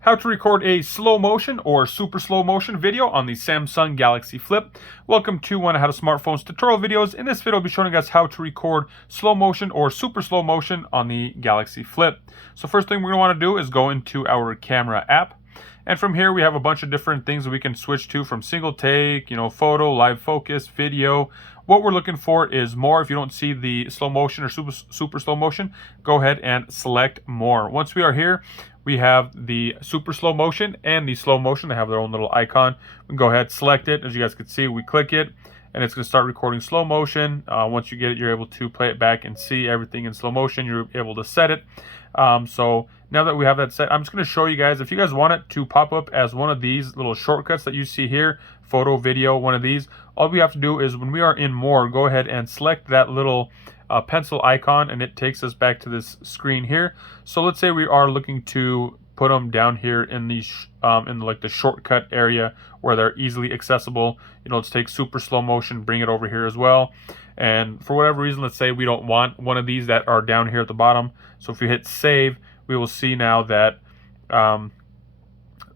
How to record a slow motion or super slow motion video on the Samsung Galaxy Flip. Welcome to One How to Smartphones tutorial videos. In this video, I'll be showing us how to record slow motion or super slow motion on the Galaxy Flip. So first thing we're going to want to do is go into our camera app. And from here, we have a bunch of different things that we can switch to, from single take, photo, live focus, video. What we're looking for is more. If you don't see the slow motion or super slow motion, go ahead and select more. Once we are here, we have the super slow motion and the slow motion. They have their own little icon. We can go ahead, select it. As you guys can see, we click it and it's going to start recording slow motion. Once you get it, you're able to play it back and see everything in slow motion. You're able to set it. So now that we have that set, I'm just going to show you guys, if you guys want it to pop up as one of these little shortcuts that you see here, photo, video, one of these, all we have to do is when we are in more, go ahead and select that little pencil icon, and it takes us back to this screen here. So let's say we are looking to put them down here in these in like the shortcut area where they're easily accessible. Let's take super slow motion, bring it over here as well. And for whatever reason, let's say we don't want one of these that are down here at the bottom. So if we hit save, we will see now that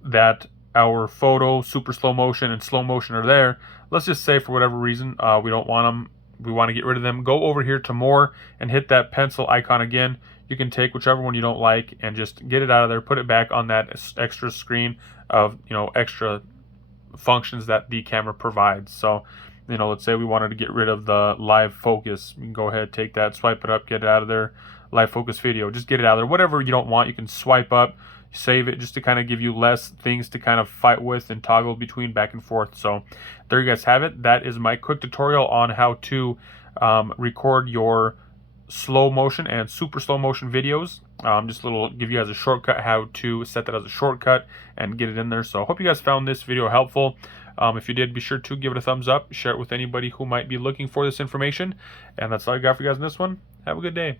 that our photo, super slow motion, and slow motion are there. Let's just say for whatever reason we don't want them, we want to get rid of them. Go over here to more and hit that pencil icon again. You can take whichever one you don't like and just get it out of there, put it back on that extra screen of extra functions that the camera provides. So let's say we wanted to get rid of the live focus. You can go ahead, take that, swipe it up, get it out of there. Live focus video, just get it out of there. Whatever you don't want, you can swipe up, save it, just to kind of give you less things to kind of fight with and toggle between back and forth. So there you guys have it. That is my quick tutorial on how to record your slow motion and super slow motion videos. Just give you guys a shortcut how to set that as a shortcut and get it in there. So I hope you guys found this video helpful. If you did, be sure to give it a thumbs up, share it with anybody who might be looking for this information. And that's all I got for you guys in this one. Have a good day.